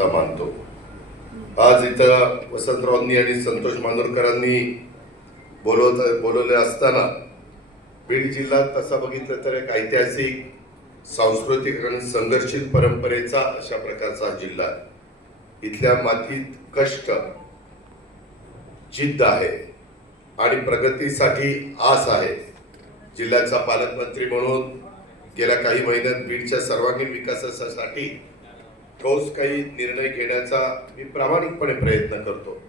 महत्त्वाचा मानतो. आज इथं वसंतरावांनी आणि संतोष मांजरकरांनी बोलवत बोलवले असताना बीड जिल्हा तसा बघितलं तर एक ऐतिहासिक सांस्कृतिक आणि संघर्षित परंपरेचा अशा प्रकारचा जिल्हा आहे. इथल्या मातीत कष्ट जिद्द आहे आणि प्रगतीसाठी आस आहे. जिल्ह्याचा पालकमंत्री म्हणून गेल्या काही महिन्यात बीडच्या सर्वांगीण विकासासाठी ठोस काही निर्णय घेण्याचा मी प्रामाणिकपणे प्रयत्न करतो.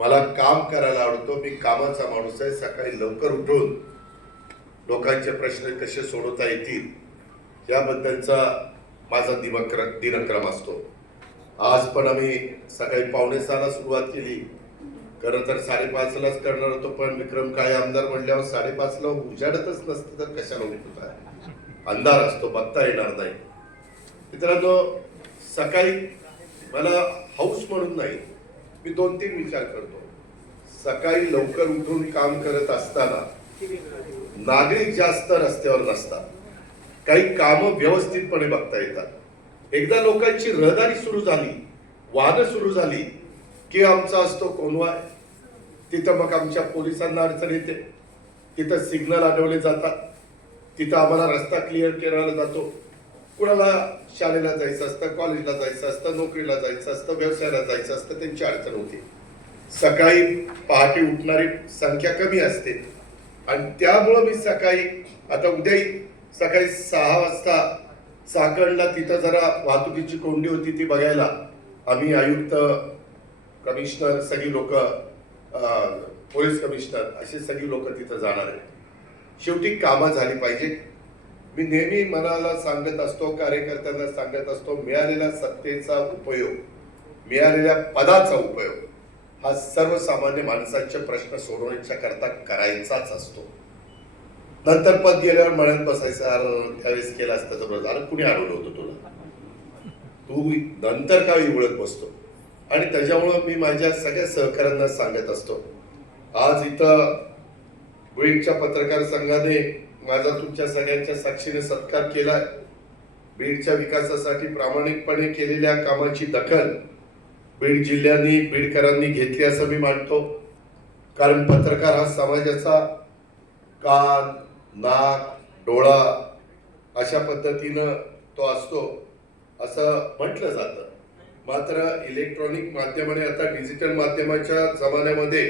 मला काम करायला आवडतो मी कामाचा माणूस आहे सकाळी लवकर उठून लोकांचे प्रश्न कसे सोडवता येतील याबद्दलचा माझा दिनक्र दिनक्रम असतो. आज पण आम्ही सकाळी पावणे सहाला सुरुवात केली. खरं तर साडेपाचलाच करणार होतो पण विक्रम काळे आमदार म्हणल्यावर साडेपाचला उजाडतच नसतं तर कशाला उठत आहे? अंधार असतो बघता येणार नाही. मित्रांनो सकाळी मला हाऊस म्हणून नाही मी दोन तीन विचार करतो. सकाळी लवकर उठून काम करत असताना नागरिक जास्त रस्त्यावर नसतात. काही कामं व्यवस्थितपणे बघता येतात. एकदा लोकांची रहदारी सुरू झाली वाहनं सुरू झाली की आमचा असतो कोणवाय तिथं मग आमच्या पोलिसांना अडचण येते. तिथं सिग्नल अडवले जातात. तिथं आम्हाला रस्ता क्लिअर केला जातो. कुणाला शाळेला जायचं असतं कॉलेजला जायचं असतं नोकरीला जायचं असतं व्यवसायाला जायचं असतं त्यांची अडचण होती. सकाळी पहाटे उठणारी संख्या कमी असते. आणि त्यामुळं मी सकाळी आता उद्याही सकाळी सहा वाजता साकळला तिथं जरा वाहतुकीची कोंडी होती ती बघायला. आम्ही आयुक्त कमिशनर सगळी लोक पोलीस कमिशनर अशी सगळी लोक तिथं जाणार आहेत. शेवटी कामं झाली पाहिजे. मी नेहमी मनाला सांगत असतो कार्यकर्त्यांना सांगत असतो मिळालेल्या सत्तेचा उपयोग मिळालेल्या पदाचा उपयोग हा सर्वसामान्य माणसांचे प्रश्न सोडवण्याच्या करता करायचाच असतो. नंतर पद गेल्यावर म्हणत बसायचं अरे त्यावेळेस केला असतं तर बरं झालं कुणी अडवलं होतं तुला? तू नंतर का उघडत बसतो. आणि त्याच्यामुळं मी माझ्या सगळ्या सहकाऱ्यांना सांगत असतो. आज इथं बीडच्या पत्रकार संघाने माझा तुमच्या सगळ्यांच्या साक्षीने सत्कार केला बीडच्या विकासासाठी प्रामाणिकपणे केलेल्या कामाची दखल बीड जिल्ह्यांनी बीडकरांनी घेतली असं मी मानतो. कारण पत्रकार हा समाजाचा कान नाक डोळा अशा पद्धतीनं तो असतो असं म्हटलं जातं. मात्र इलेक्ट्रॉनिक माध्यमाने आता डिजिटल माध्यमाच्या जमान्यामध्ये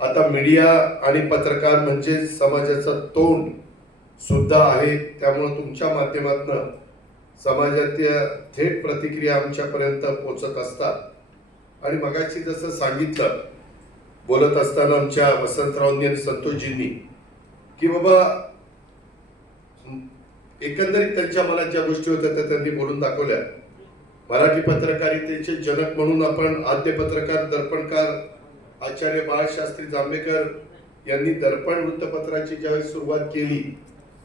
आता मीडिया आणि पत्रकार म्हणजे समाजाचं तोंड सुद्धा आहे. त्यामुळं तुमच्या माध्यमातून समाजातल्या थेट प्रतिक्रिया आमच्यापर्यंत पोचत असतात. आणि मगाशी जसं सांगितलं बोलत असताना आमच्या वसंतरावनी आणि संतोषजींनी की बाबा एकंदरीत त्यांच्या मनात ज्या गोष्टी होत्या त्या त्यांनी बोलून दाखवल्या. मराठी पत्रकारितेचे जनक म्हणून आपण आद्य पत्रकार दर्पणकार आचार्य बाळशास्त्री जांभेकर यांनी दर्पण वृत्तपत्राची ज्यावेळेस सुरुवात केली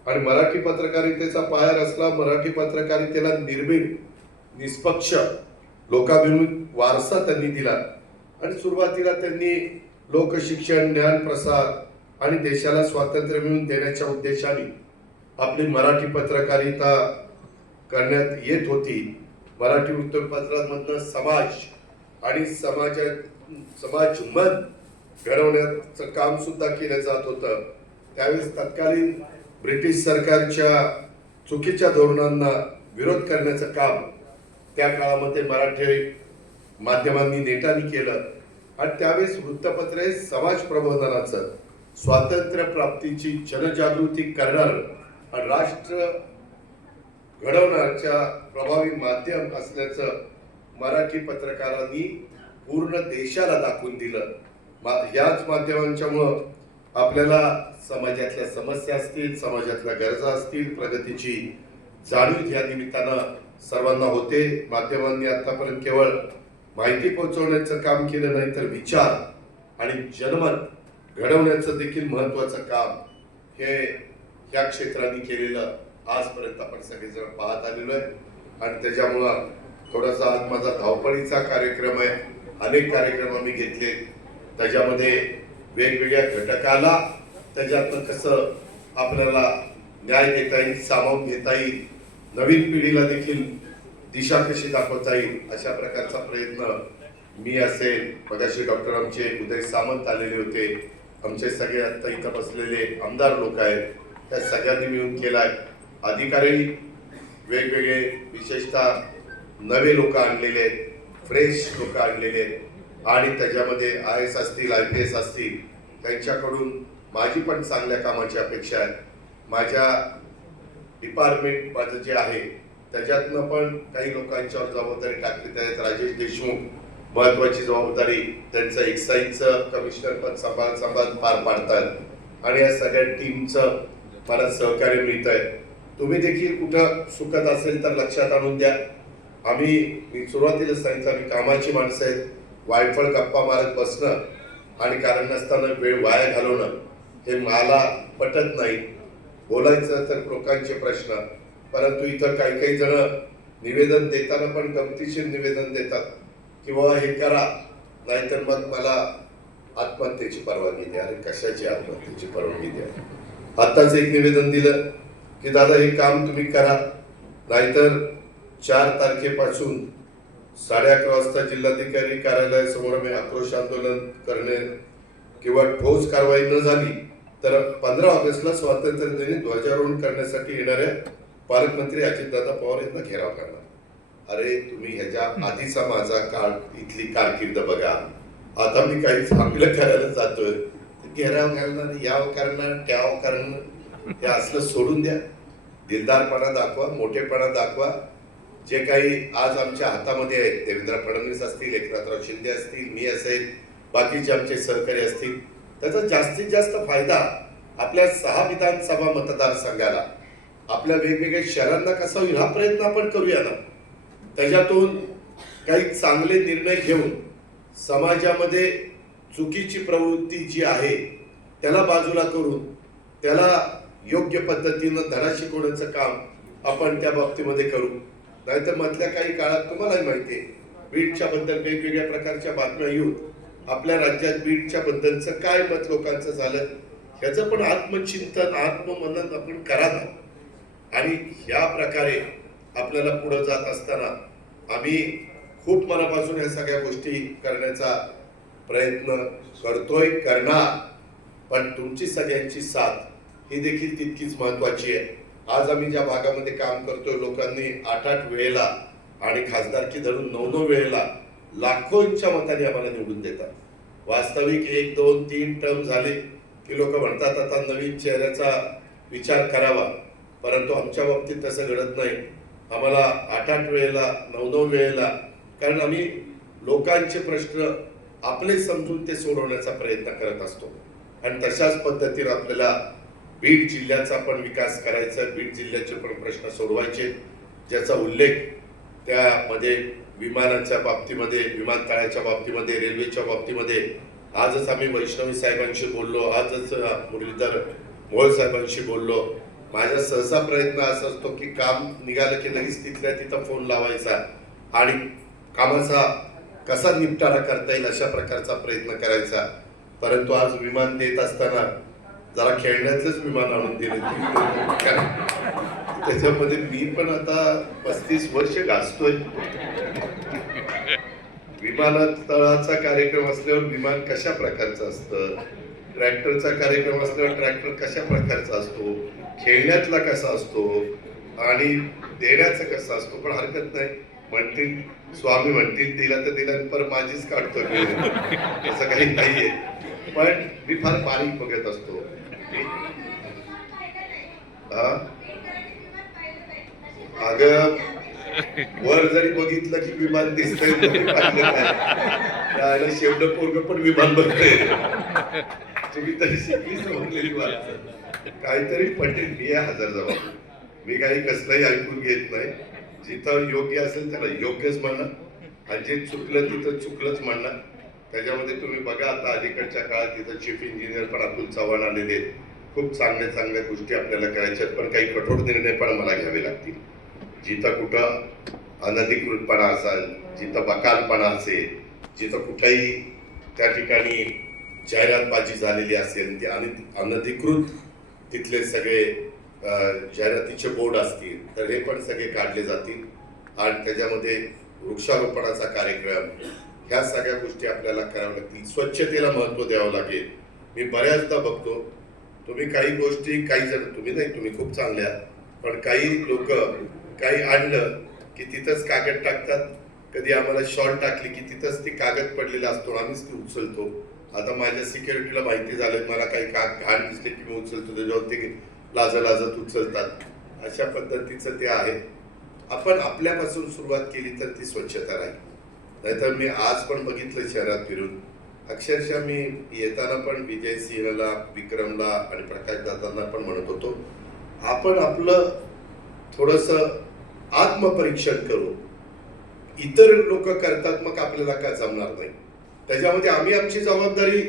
आणि मराठी पत्रकारितेचा पाया रचला मराठी पत्रकारितेला निर्भीड निष्पक्ष लोकाभिमुख वारसा त्यांनी दिला. आणि सुरुवातीला त्यांनी लोकशिक्षण ज्ञान प्रसार आणि देशाला स्वातंत्र्य मिळवून देण्याच्या उद्देशाने आपली मराठी पत्रकारिता करण्यात येत होती. मराठी वृत्तपत्रांमधनं समाज आणि समाजात समाज मत घडवण्याचं काम सुद्धा केलं जात होतं. त्यावेळेस तत्कालीन ब्रिटिश सरकारच्या चुकीच्या धोरणांना विरोध करण्याचं काम त्या काळामध्ये मराठी माध्यमांनी नेटाने केलं. आणि त्यावेळेस वृत्तपत्रे समाज प्रबोधनाचं स्वातंत्र्य प्राप्तीची जनजागृती करणार आणि राष्ट्र घडवण्याच्या प्रभावी माध्यम असल्याचं मराठी पत्रकारांनी पूर्ण देशाला दाखवून दिलं. मा- याच माध्यमांच्यामुळं आपल्याला समाजातल्या समस्या असतील समाजातल्या गरजा असतील प्रगतीची जाणीव या निमित्तानं सर्वांना होते. माध्यमांनी आतापर्यंत केवळ माहिती पोहोचवण्याचं काम केलं नाही तर विचार आणि जनमत घडवण्याचं देखील महत्वाचं काम हे या क्षेत्राने केलेलं आजपर्यंत आपण सगळेजण पाहत आलेलो आहे. आणि त्याच्यामुळं थोडासा आज माझा धावपळीचा कार्यक्रम आहे. अनेक कार्यक्रम आम्ही घेतले. त्याच्यामध्ये वेगवेगळ्या घटकाला त्याच्यातनं कसं आपल्याला न्याय देता येईल सामावून घेता येईल नवीन पिढीला देखील दिशा कशी दाखवता येईल अशा प्रकारचा प्रयत्न मी असेल. मगाशी डॉक्टर आमचे उदय सामंत आलेले होते. आमचे सगळे आत्ता इथं बसलेले आमदार लोक आहेत. त्या सगळ्यांनी मिळून केलाय. अधिकारी वेगवेगळे विशेषतः नवे लोक आणलेले आहेत. फ्रेश लोक आणलेले आहेत. आणि त्याच्यामध्ये आय एस असतील आय पी एस असतील त्यांच्याकडून माझी पण चांगल्या कामाची अपेक्षा आहे माझ्या डिपार्टमेंट माझं जे आहे त्याच्यातनं पण काही लोकांच्यावर जबाबदारी टाकली त्याच्यात राजेश देशमुख. महत्वाची जबाबदारी त्यांचं एक्साईजचं कमिशनर पण सांभाळ सांभाळ पार पाडतात. आणि या सगळ्या टीमचं मला सहकार्य मिळत आहे तुम्ही देखील कुठं सुखत असेल तर लक्षात आणून द्या. आम्ही मी सुरुवातीला सांगितलं आम्ही कामाची माणसं आहेत. वायफळ गप्पा मारत बसणं आणि कारण नसताना वेळ वाया घालवणं हे मला पटत नाही. बोलायचं तर लोकांचे प्रश्न परंतु इथं काही काही जण निवेदन देताना पण गमतीशीर निवेदन देतात किंवा हे करा नाहीतर मग मला आत्महत्येची परवानगी द्या अरे कशाची आत्महत्येची परवानगी द्या. आत्ताच एक निवेदन दिलं की दादा हे काम तुम्ही करा नाहीतर चार तारखेपासून साडे अकरा वाजता जिल्हाधिकारी कार्यालयासमोर आम्ही आक्रोश आंदोलन करणे किंवा ठोस कारवाई न झाली तर पंधरा ऑगस्टला स्वातंत्र्य दिनी ध्वजारोहण करण्यासाठी येणाऱ्या पालकमंत्री अजितदादा पवार यांना घेराव करणार. अरे तुम्ही ह्याच्या आधीचा माझा काळ इथली कारकीर्द बघा. आता मी काही चांगलं करायला जातोय. घेराव घालणार याव करणार त्याव करणार हे असलं सोडून द्या. दिलदारपणा दाखवा मोठेपणा दाखवा. जे काही आज आमच्या हातामध्ये आहेत देवेंद्र फडणवीस असतील एकनाथराव शिंदे असतील मी असेल बाकीचे आमचे सहकारी असतील त्याचा जास्तीत जास्त फायदा आपल्या सहा विधानसभा मतदारसंघाला आपल्या वेगवेगळ्या शहरांना कसा होईल हा प्रयत्न आपण करूया ना. त्याच्यातून काही चांगले निर्णय घेऊन समाजामध्ये चुकीची प्रवृत्ती जी आहे त्याला बाजूला करून त्याला योग्य पद्धतीनं धडा शिकवण्याचं काम आपण त्या बाबतीमध्ये करू. नाहीतर मधल्या काही काळात तुम्हालाही माहिती आहे. बीडच्या बद्दल वेगवेगळ्या प्रकारच्या बातम्या येऊन आपल्या राज्यात बीडच्या बद्दलचं काय मत लोकांचं झालं ह्याचं पण आत्मचिंतन आत्ममनन आपण करा आणि ह्या प्रकारे आपल्याला पुढं जात असताना आम्ही खूप मनापासून ह्या सगळ्या गोष्टी करण्याचा प्रयत्न करतोय करणार. पण तुमची सगळ्यांची साथ ही देखील तितकीच महत्वाची आहे. आज आम्ही ज्या भागामध्ये काम करतोय लोकांनी आठ आठ वेळेला आणि खासदारकी धरून नऊ नऊ वेळेला लाखोंच्या मताने आम्हाला निवडून देतात. वास्तविक एक दोन तीन टर्म झाले की लोक म्हणतात आता नवीन चेहऱ्याचा विचार करावा. परंतु आमच्या बाबतीत तसं घडत नाही. आम्हाला आठ आठ वेळेला नऊ नऊ वेळेला कारण आम्ही लोकांचे प्रश्न आपले समजून ते सोडवण्याचा प्रयत्न करत असतो. आणि तशाच पद्धतीने आपल्याला बीड जिल्ह्याचा पण विकास करायचा बीड जिल्ह्याचे पण प्रश्न सोडवायचे. ज्याचा उल्लेख त्यामध्ये विमानाच्या बाबतीमध्ये विमानतळाच्या बाबतीमध्ये रेल्वेच्या बाबतीमध्ये आजच आम्ही वैष्णवी साहेबांशी बोललो आजच मुरलीधर मोहोळ साहेबांशी बोललो. माझा सहसा प्रयत्न असा असतो की काम निघालं की लगेच तिथल्या तिथं फोन लावायचा आणि कामाचा कसा निपटारा करता येईल अशा प्रकारचा प्रयत्न करायचा. परंतु आज विमान देत असताना जरा खेळण्याचंच विमान आणून दिले त्याच्यामध्ये मी पण आता पस्तीस वर्ष गाजतोय. विमानतळाचा कार्यक्रम असल्यावर विमान कशा प्रकारचं असतं? ट्रॅक्टरचा कार्यक्रम असल्यावर ट्रॅक्टर कशा प्रकारचा असतो? खेळण्यातला कसा असतो? आणि देण्याचा कसा असतो? पण हरकत नाही. म्हणतील स्वामी म्हणतील दिला तर दिला पर माझीच काढतो असं काही नाहीये. पण मी फार बारीक बघत असतो. अग वर जरी बघितलं की विमान दिसतंय शेवट पोरग पण विमान बघतंय. तुम्ही तरी शिकली समजलेली वाटत काहीतरी पटेल मी आहे हजर जबाब मी काही कसलंही ऐकून घेत नाही. जिथं योग्य असेल त्याला योग्यच म्हणणं. आणि जे चुकलं तिथं चुकलंच म्हणणं. त्याच्यामध्ये तुम्ही बघा आता अलीकडच्या काळात तिथं चीफ इंजिनियर पण अतुल चव्हाण आलेले आहेत. खूप चांगल्या चांगल्या गोष्टी आपल्याला करायच्या आहेत पण काही कठोर निर्णय पण मला घ्यावे लागतील. जिथं कुठं अनधिकृतपणा असेल जिथं बकालपणा असेल जिथं कुठेही त्या ठिकाणी जाहिरातबाजी झालेली असेल ती अन अनधिकृत तिथले सगळे जाहिरातीचे बोर्ड असतील तर हे पण सगळे काढले जातील. आणि त्याच्यामध्ये वृक्षारोपणाचा कार्यक्रम ह्या सगळ्या गोष्टी आपल्याला कराव्या लागतील. स्वच्छतेला महत्त्व द्यावं लागेल. मी बऱ्याचदा बघतो तुम्ही काही गोष्टी काही जण तुम्ही नाही तुम्ही खूप चांगल्या पण काही लोक काही आणलं की तिथंच कागद टाकतात. कधी आम्हाला शॉर्ट टाकली की तिथंच ती कागद पडलेला असतो आम्हीच ती उचलतो. आता माझ्या सिक्युरिटीला माहिती झालं मला काही का घाण दिसले की मी उचलतो त्याच्यावर ते लाजा लाजत उचलतात. अशा पद्धतीचं ते आहे. आपण आपल्यापासून सुरुवात केली तर ती स्वच्छता राहील. नाहीतर मी आज पण बघितलं शहरात फिरून. अक्षरशः मी येताना पण विजय सिंहला विक्रमला आणि प्रकाश दादांना पण म्हणत होतो आपण आपलं थोडस आत्मपरीक्षण करू. इतर लोक करतात मग आपल्याला काय जमणार नाही. त्याच्यामध्ये आम्ही आमची जबाबदारी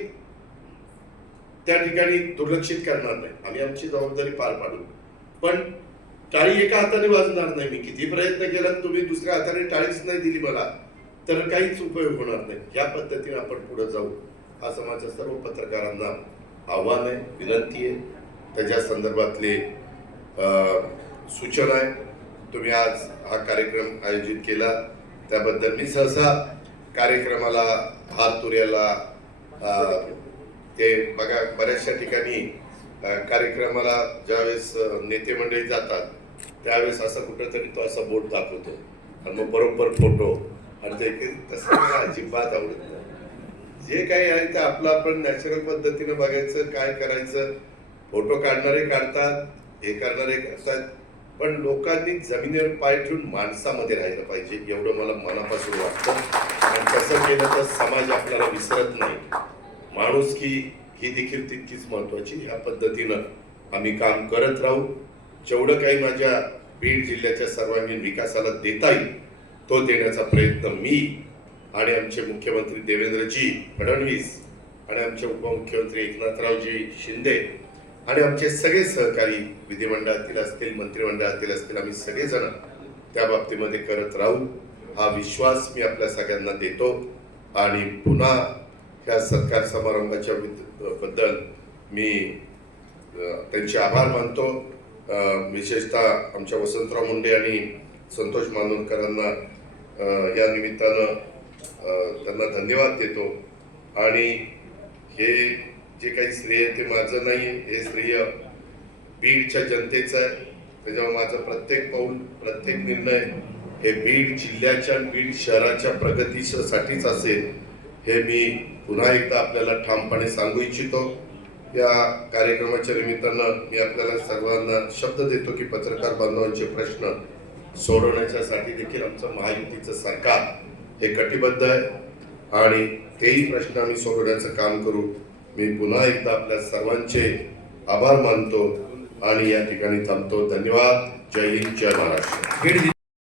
त्या ठिकाणी दुर्लक्षित करणार नाही. आम्ही आमची जबाबदारी पार पाडू. पण टाळी एका हाताने वाजणार नाही. मी किती प्रयत्न केला तुम्ही दुसऱ्या हाताने टाळीच नाही दिली मला. तर काहीच उपयोग होणार नाही. या पद्धतीने आपण पुढे जाऊ. असं माझ्या सर्व पत्रकारांना आव्हान आहे विनंती आहे. त्याच्या संदर्भातले सूचना आहे. तुम्ही आज हा कार्यक्रम आयोजित केला. त्याबद्दल मी सहसा कार्यक्रमाला हात तुऱ्याला ते बघा बऱ्याचशा ठिकाणी कार्यक्रमाला ज्यावेळेस नेते मंडळी जातात त्यावेळेस असं कुठंतरी तो असा बोट दाखवतो. आणि मग बरोबर फोटो आणि ते तसं मला अजिबात आवडत नाही. जे काही आहे ते आपलं आपण नॅचरल पद्धतीने बघायचं काय करायचं फोटो काढणारे काढतात हे करणारे करतात. पण लोकांनी जमिनीवर पाय ठेवून माणसामध्ये राहिलं पाहिजे एवढं मला मनापासून वाटतं. आणि तसं केलं तर समाज आपल्याला विसरत नाही. माणूस की ही देखील तितकीच महत्वाची. ह्या पद्धतीनं आम्ही काम करत राहू. जेवढं काही माझ्या बीड जिल्ह्याच्या सर्वांगीण विकासाला देता येईल तो देण्याचा प्रयत्न मी आणि आमचे मुख्यमंत्री देवेंद्रजी फडणवीस आणि आमचे उपमुख्यमंत्री एकनाथरावजी शिंदे आणि आमचे सगळे सहकारी विधिमंडळातील असतील मंत्रिमंडळातील असतील आम्ही सगळेजण त्या बाबतीमध्ये करत राहू. हा विश्वास मी आपल्या सगळ्यांना देतो आणि पुन्हा ह्या सत्कार समारंभाच्या बद्दल मी त्यांचे आभार मानतो. विशेषतः आमच्या वसंतराव मुंडे आणि संतोष मानोरकरांना या निमित्तानं त्यांना धन्यवाद देतो. आणि हे जे काही श्रेय ते माझं नाही हे श्रेय बीडच्या जनतेचं आहे. त्याच्यामुळे माझं प्रत्येक पाऊल प्रत्येक निर्णय हे बीड जिल्ह्याच्या बीड शहराच्या प्रगतीसाठीच असेल हे मी पुन्हा एकदा आपल्याला ठामपणे सांगू इच्छितो. या कार्यक्रमाच्या निमित्तानं मी आपल्याला सर्वांना शब्द देतो की पत्रकार बांधवांचे प्रश्न सोडवण्याच्यासाठी देखील आमचं महायुतीचं सरकार हे कटिबद्ध आहे. आणि तेही प्रश्न आम्ही सोडवण्याचं काम करू. मी पुन्हा एकदा आपल्या सर्वांचे आभार मानतो आणि या ठिकाणी थांबतो. धन्यवाद. जय हिंद जय महाराष्ट्र.